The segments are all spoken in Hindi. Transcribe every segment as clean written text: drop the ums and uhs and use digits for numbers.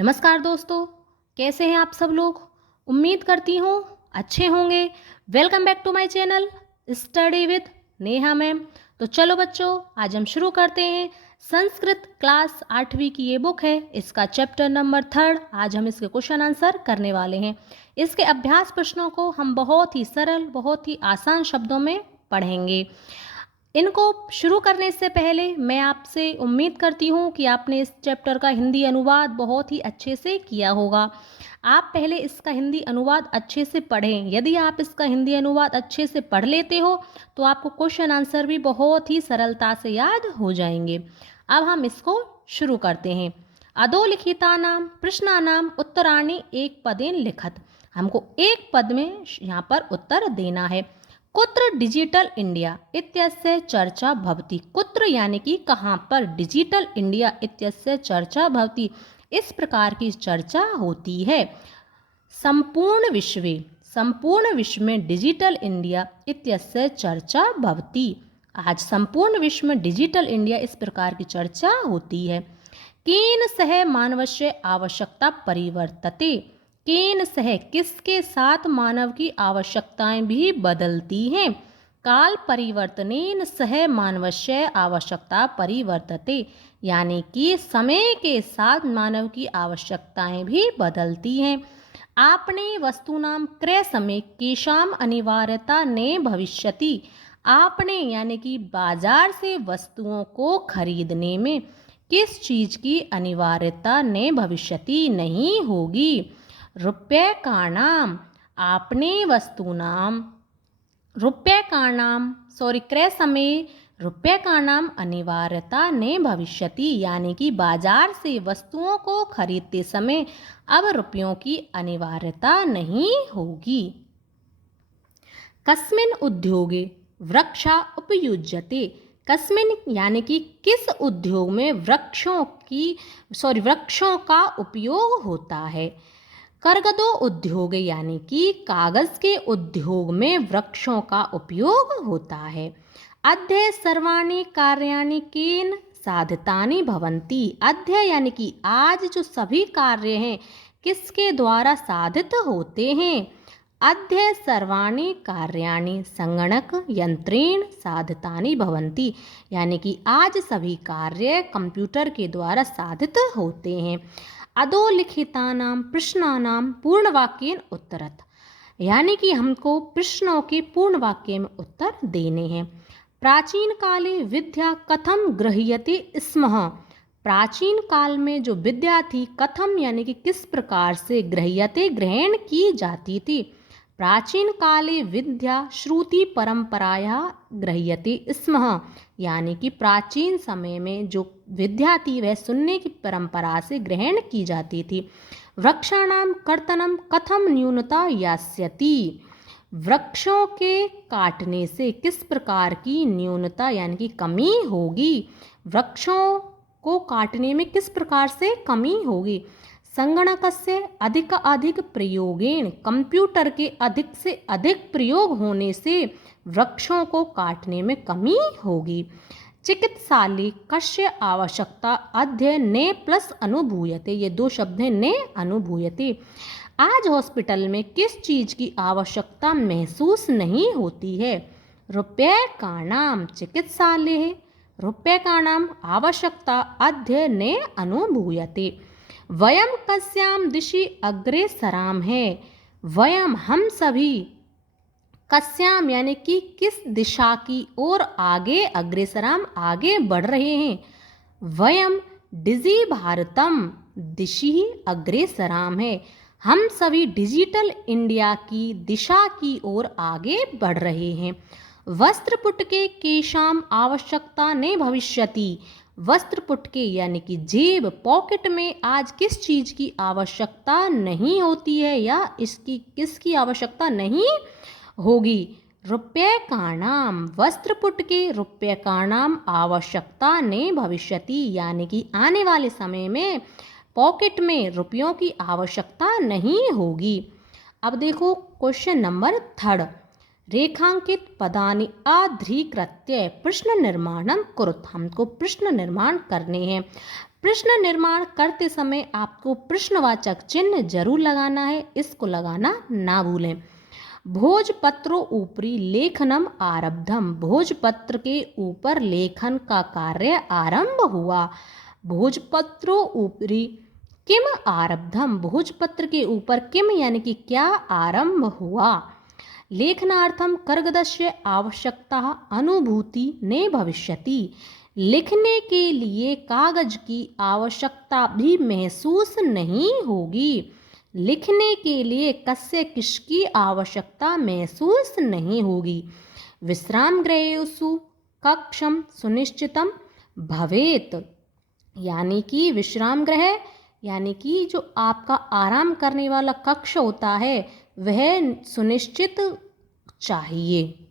नमस्कार दोस्तों, कैसे हैं आप सब लोग। उम्मीद करती हूँ अच्छे होंगे। Welcome back to my channel study with Neha ma'am. तो चलो बच्चों, आज हम शुरू करते हैं। संस्कृत क्लास 8वीं की ये बुक है, इसका चैप्टर नंबर 3। आज हम इसके क्वेश्चन आंसर करने वाले हैं। इसके अभ्यास प्रश्नों को हम बहुत ही सरल, बहुत ही आसान शब्दों में पढ़ेंगे। इनको शुरू करने से पहले मैं आपसे उम्मीद करती हूँ कि आपने इस चैप्टर का हिंदी अनुवाद बहुत ही अच्छे से किया होगा। आप पहले इसका हिंदी अनुवाद अच्छे से पढ़ें। यदि आप इसका हिंदी अनुवाद अच्छे से पढ़ लेते हो तो आपको क्वेश्चन आंसर भी बहुत ही सरलता से याद हो जाएंगे। अब हम इसको शुरू करते हैं। अधोलिखितानां प्रश्नानां उत्तराणि एक पदेन लिखत। हमको एक पद में यहाँ पर उत्तर देना है। कुत्र डिजिटल इंडिया इत्यस्य चर्चा भवति। कुत्र यानी कि कहाँ पर, डिजिटल इंडिया इत्यस्य चर्चा भवति, इस प्रकार की चर्चा होती है। संपूर्ण विश्व में डिजिटल इंडिया इत्यस्य चर्चा भवति। आज संपूर्ण विश्व में डिजिटल इंडिया इस प्रकार की चर्चा होती है। केन सह मानवस्य आवश्यकता परिवर्तते। केन सह, किसके साथ मानव की आवश्यकताएं भी बदलती हैं। काल परिवर्तनेन सह मानवस्य आवश्यकता परिवर्तते, यानी कि समय के साथ मानव की आवश्यकताएं भी बदलती हैं। आपने वस्तूनां क्रय समय केशाम अनिवार्यता ने भविष्यति। आपने यानी कि बाजार से वस्तुओं को खरीदने में किस चीज की अनिवार्यता ने भविष्यति नहीं होगी। रूप्यकाणाम, आपने वस्तूनां रूप्यकाणाम क्रय समय रूप्यकाणाम अनिवार्यता ने भविष्यति, यानी कि बाजार से वस्तुओं को खरीदते समय अब रुपयों की अनिवार्यता नहीं होगी। कस्मिन् उद्योगे वृक्षा उपयुज्यते। कस्मिन् यानी कि किस उद्योग में वृक्षों का उपयोग होता है। करगदो उद्योग यानी कि कागज के उद्योग में वृक्षों का उपयोग होता है। अद्य सर्वाणि कार्याणि केन साधितानि भवन्ति। अद्य यानी कि आज जो सभी कार्य हैं किसके द्वारा साधित होते हैं। अद्य सर्वाणि कार्याणि संगणक यंत्रेण साधितानि भवन्ति, यानी कि आज सभी कार्य कंप्यूटर के द्वारा साधित होते हैं। अधोलिखितानां प्रश्नानां पूर्णवाक्येन उत्तरत, यानी कि हमको प्रश्नों के पूर्ण वाक्य में उत्तर देने हैं। प्राचीन काले विद्या कथम गृह्यते स्म। प्राचीन काल में जो विद्या थी, कथम यानी कि किस प्रकार से, गृह्यते ग्रहण की जाती थी। प्राचीन काले विद्या श्रुति परंपराया गृह्यते स्म, यानी कि प्राचीन समय में जो विद्या थी वह सुनने की परंपरा से ग्रहण की जाती थी। वृक्षाणाम कर्तनम कथम न्यूनता यास्यति। वृक्षों के काटने से किस प्रकार की न्यूनता यानी कि कमी होगी। वृक्षों को काटने में किस प्रकार से कमी होगी। संगणकस्य अधिक प्रयोगेण, कंप्यूटर के अधिक से अधिक प्रयोग होने से वृक्षों को काटने में कमी होगी। चिकित्सालय कस्य आवश्यकता अद्य ने प्लस अनुभूयते। ये दो शब्द हैं, ने अनुभूयते। आज हॉस्पिटल में किस चीज की आवश्यकता महसूस नहीं होती है। रूप्यकाणाम चिकित्सालय रूप्यकाणाम आवश्यकता अद्य ने अनुभूयते। वयम कस्याम दिशि अग्रेसराम है। वयम हम सभी, कस्याम यानी कि किस दिशा की ओर आगे, अग्रेसराम आगे बढ़ रहे हैं। वयम डिजी भारतम दिशि अग्रेसराम है। हम सभी डिजिटल इंडिया की दिशा की ओर आगे बढ़ रहे हैं। वस्त्रपुट के केशाम आवश्यकता ने भविष्यति। वस्त्रपुट के यानी कि जेब, पॉकेट में आज किस चीज की आवश्यकता नहीं होती है या इसकी किसकी आवश्यकता नहीं होगी। रूप्यकाणाम, वस्त्रपुट के रूप्यकाणाम आवश्यकता ने भविष्यति, यानी कि आने वाले समय में पॉकेट में रुपयों की आवश्यकता नहीं होगी। अब देखो क्वेश्चन नंबर 3। रेखांकित पदानि आधृकृत्य प्रश्न निर्माणं कुरुत। हमको प्रश्न निर्माण करने हैं। प्रश्न निर्माण करते समय आपको प्रश्नवाचक चिन्ह जरूर लगाना है, इसको लगाना ना भूलें। भोजपत्रो ऊपरी लेखनम आरब्धम, भोजपत्र के ऊपर लेखन का कार्य आरंभ हुआ। भोजपत्रो ऊपरी किम आरब्धम, भोजपत्र के ऊपर किम यानी कि क्या आरंभ हुआ। लेखनार्थम कर्गदस्य आवश्यकता अनुभूति ने भविष्यति, लिखने के लिए कागज की आवश्यकता भी महसूस नहीं होगी। लिखने के लिए कस्य किसकी आवश्यकता महसूस नहीं होगी। विश्राम गृहेषु कक्षम सुनिश्चितम भवेत, यानी कि विश्राम गृह यानी कि जो आपका आराम करने वाला कक्ष होता है वह सुनिश्चित चाहिए।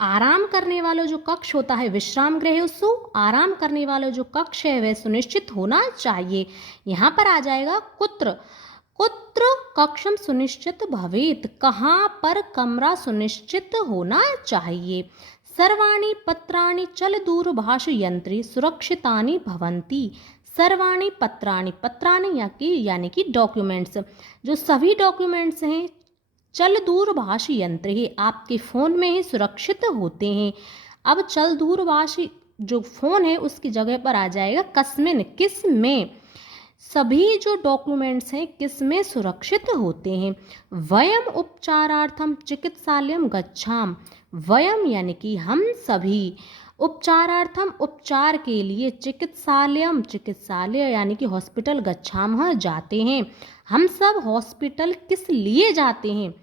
आराम करने वाला जो कक्ष होता है, विश्राम गृहेषु आराम करने वाला जो कक्ष है वह सुनिश्चित होना चाहिए। यहाँ पर आ जाएगा कुत्र, कुत्र कक्षम सुनिश्चित भवेत, कहाँ पर कमरा सुनिश्चित होना चाहिए। सर्वाणि पत्राणि चल दूरभाष यंत्रे सुरक्षितानि भवन्ति, सर्वाणि पत्राणि, पत्राणि यानी कि डॉक्यूमेंट्स, जो सभी डॉक्यूमेंट्स हैं चल दूरभाष यंत्र ही आपके फ़ोन में ही सुरक्षित होते हैं। अब चल दूरभाष जो फ़ोन है उसकी जगह पर आ जाएगा कस्मिन, किस में, सभी जो डॉक्यूमेंट्स हैं किस में सुरक्षित होते हैं। वयम उपचारार्थम चिकित्सालयम गच्छाम, वयम यानी कि हम सभी, उपचारार्थम उपचार के लिए, चिकित्सालयम चिकित्सालय यानी कि हॉस्पिटल, गच्छामः जाते हैं, हम सब हॉस्पिटल किस लिए जाते हैं।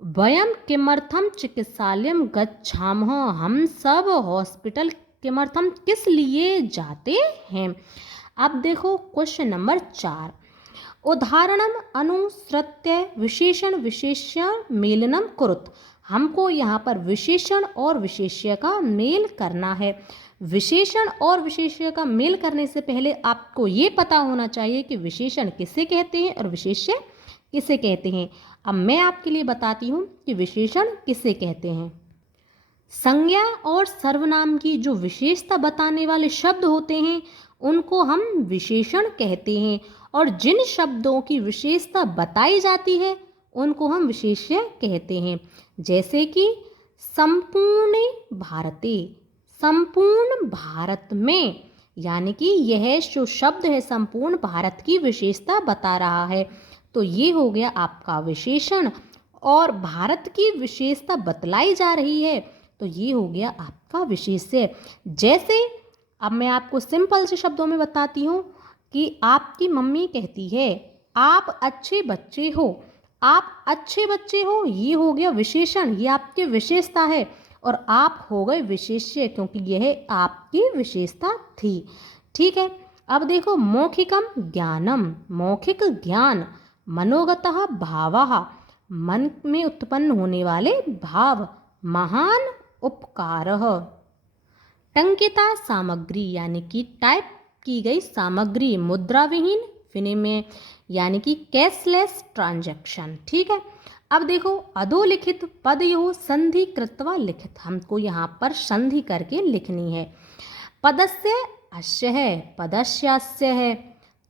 वयम किमर्थम चिकित्सालयम गच्छामः, हम सब हॉस्पिटल किमर्थम किस लिए जाते हैं। अब देखो क्वेश्चन नंबर 4, उदाहरणम अनुसृत्य विशेषण विशेष्य मेलनम कुरुत, हमको यहाँ पर विशेषण और विशेष्य का मेल करना है। विशेषण और विशेष्य का मेल करने से पहले आपको ये पता होना चाहिए कि विशेषण किसे कहते हैं और विशेष्य किसे कहते हैं। अब मैं आपके लिए बताती हूँ कि विशेषण किसे कहते हैं। संज्ञा और सर्वनाम की जो विशेषता बताने वाले शब्द होते हैं उनको हम विशेषण कहते हैं, और जिन शब्दों की विशेषता बताई जाती है उनको हम विशेष्य कहते हैं। जैसे कि संपूर्ण भारते, संपूर्ण भारत में, यानी कि यह जो शब्द है संपूर्ण भारत की विशेषता बता रहा है, तो ये हो गया आपका विशेषण, और भारत की विशेषता बतलाई जा रही है तो ये हो गया आपका विशेष्य। जैसे अब मैं आपको सिंपल से शब्दों में बताती हूँ कि आपकी मम्मी कहती है आप अच्छे बच्चे हो, आप अच्छे बच्चे हो, ये हो गया विशेषण, ये आपकी विशेषता है, और आप हो गए विशेष्य क्योंकि यह आपकी विशेषता थी। ठीक है, अब देखो मौखिकम ज्ञानम, मौखिक ज्ञान, मनोगतः भावः, मन में उत्पन्न होने वाले भाव, महान उपकारः, टंकिता सामग्री यानी कि टाइप की गई सामग्री, मुद्रा विहीन विनिमय यानी कि कैशलेस ट्रांजैक्शन। ठीक है, अब देखो अधोलिखित पदयोः संधि कृत्वा लिखित, हमको यहाँ पर संधि करके लिखनी है। पदस्य अस्य है, पदस्यास्य है,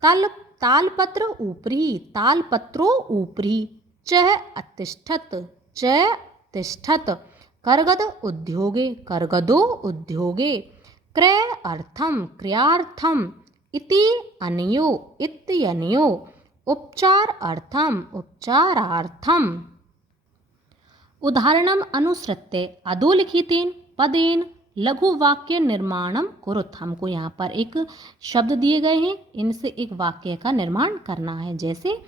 तालपत्र ऊपरी, तालपत्रो ऊपरी, च अतिष्ठत, च तिष्ठत, करगद उद्योगे, करगदो उद्योगे, क्रय अर्थम, क्रियार्थम, इति अनयो, इत्यनयो, उपचार अर्थम, उपचारार्थम। उदाहरणम अनुसृत्य अधोलिखितेन पदेन लघु वाक्य निर्माणम कुरुत, हमको यहाँ पर एक शब्द दिए गए हैं, इनसे एक वाक्य का निर्माण करना है। जैसे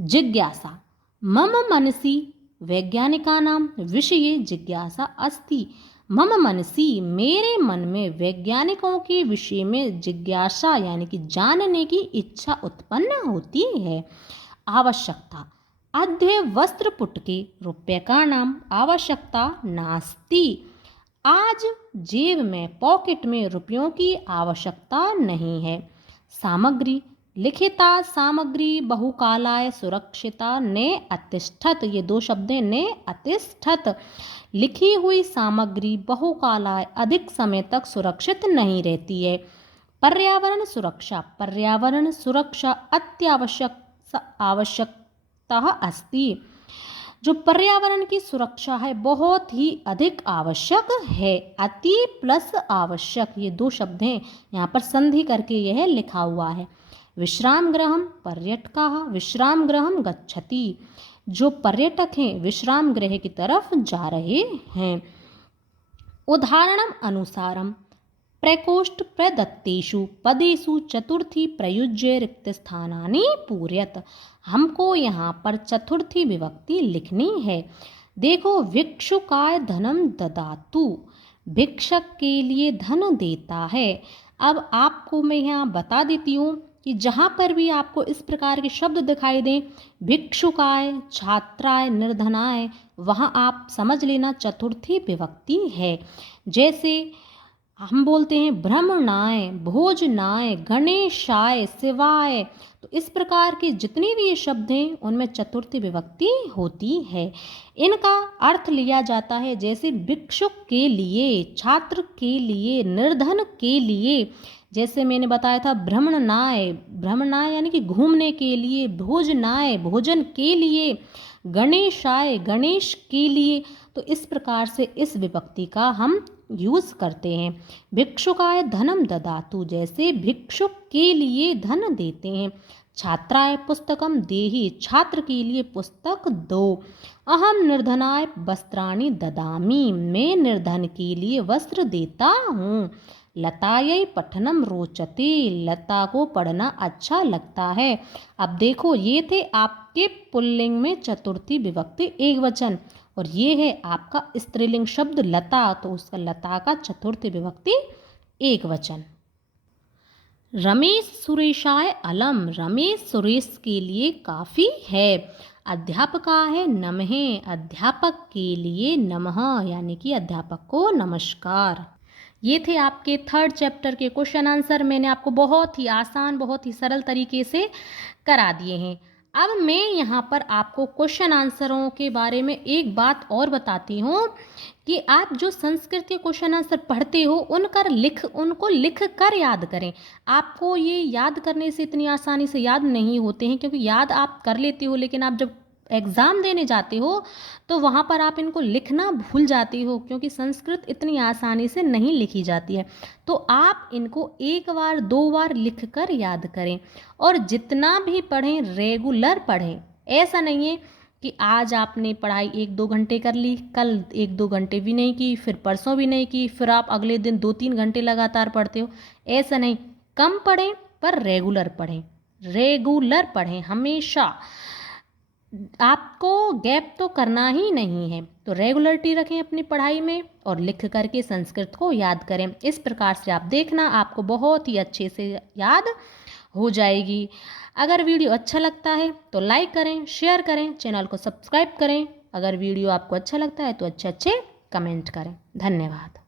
जिज्ञासा, मम मनसि वैज्ञानिकानां विषये जिज्ञासा अस्ति, मम मनसि, मेरे मन में वैज्ञानिकों के विषय में जिज्ञासा यानी कि जानने की इच्छा उत्पन्न होती है। आवश्यकता, अद्य वस्त्रपुटके रूप्यकाणां आवश्यकता नास्ति, आज जेब में पॉकेट में रुपयों की आवश्यकता नहीं है। सामग्री, लिखिता सामग्री बहुकालाय सुरक्षिता ने अतिष्ठत, ये दो शब्द हैं, ने अतिष्ठत, लिखी हुई सामग्री बहुकालाय अधिक समय तक सुरक्षित नहीं रहती है। पर्यावरण सुरक्षा आवश्यकता अस्ति। जो पर्यावरण की सुरक्षा है बहुत ही अधिक आवश्यक है। अति प्लस आवश्यक, ये दो शब्द हैं, यहाँ पर संधि करके यह लिखा हुआ है। विश्राम गृहम पर्यटकाः विश्राम गृहम गच्छति। जो पर्यटक हैं विश्राम गृह की तरफ जा रहे हैं। उदाहरणम अनुसारम प्रकोष्ठ प्रदत्तेषु पदेषु चतुर्थी प्रयुज्य रिक्त स्थानानि पूरयत। हमको यहाँ पर चतुर्थी विभक्ति लिखनी है। देखो, भिक्षुकाय धनम ददातु, भिक्षक के लिए धन देता है। अब आपको मैं यहाँ बता देती हूँ कि जहाँ पर भी आपको इस प्रकार के शब्द दिखाई दें, भिक्षुकाय, छात्राय, निर्धनाय, वहाँ आप समझ लेना चतुर्थी विभक्ति है। जैसे हम बोलते हैं ब्रह्मणाय, भोजनाय, गणेशाय, शिवाय, तो इस प्रकार के जितने भी ये शब्द हैं उनमें चतुर्थी विभक्ति होती है। इनका अर्थ लिया जाता है जैसे भिक्षुक के लिए, छात्र के लिए, निर्धन के लिए। जैसे मैंने बताया था भ्रमणाय, भ्रमणाय यानी कि घूमने के लिए, भोजनाय, भोजन के लिए, गणेशाय, गणेश के लिए। तो इस प्रकार से इस विभक्ति का हम यूज़ करते हैं। भिक्षुकाय धनम ददातु, जैसे भिक्षुक के लिए धन देते हैं। छात्राय पुस्तकम देहि, छात्र के लिए पुस्तक दो। अहम निर्धनाय वस्त्राणि ददामि, मैं निर्धन के लिए वस्त्र देता हूँ। लतायै पठनम रोचते, लता को पढ़ना अच्छा लगता है। अब देखो, ये थे आपके पुल्लिंग में चतुर्थी विभक्ति एक वचन, और ये है आपका स्त्रीलिंग शब्द लता, तो उसका लता का चतुर्थी विभक्ति एक वचन। रमेश सुरेशाय अलम, रमेश सुरेश के लिए काफ़ी है। अध्यापकाय नमः, अध्यापक के लिए नमः, यानी कि अध्यापक को नमस्कार। ये थे आपके थर्ड चैप्टर के क्वेश्चन आंसर। मैंने आपको बहुत ही आसान, बहुत ही सरल तरीके से करा दिए हैं। अब मैं यहाँ पर आपको क्वेश्चन आंसरों के बारे में एक बात और बताती हूँ कि आप जो संस्कृत के क्वेश्चन आंसर पढ़ते हो उनको लिख कर याद करें। आपको ये याद करने से इतनी आसानी से याद नहीं होते हैं, क्योंकि याद आप कर लेते हो, लेकिन आप जब एग्ज़ाम देने जाते हो तो वहाँ पर आप इनको लिखना भूल जाते हो, क्योंकि संस्कृत इतनी आसानी से नहीं लिखी जाती है। तो आप इनको एक बार दो बार लिख कर याद करें, और जितना भी पढ़ें रेगुलर पढ़ें। ऐसा नहीं है कि आज आपने पढ़ाई 1-2 घंटे कर ली, कल 1-2 घंटे भी नहीं की, फिर परसों भी नहीं की, फिर आप अगले दिन 2-3 घंटे लगातार पढ़ते हो। ऐसा नहीं, कम पढ़ें पर रेगुलर पढ़ें, रेगुलर पढ़ें हमेशा। आपको गैप तो करना ही नहीं है, तो रेगुलरिटी रखें अपनी पढ़ाई में और लिख करके संस्कृत को याद करें। इस प्रकार से आप देखना, आपको बहुत ही अच्छे से याद हो जाएगी। अगर वीडियो अच्छा लगता है तो लाइक करें, शेयर करें, चैनल को सब्सक्राइब करें। अगर वीडियो आपको अच्छा लगता है तो अच्छे अच्छे कमेंट करें। धन्यवाद।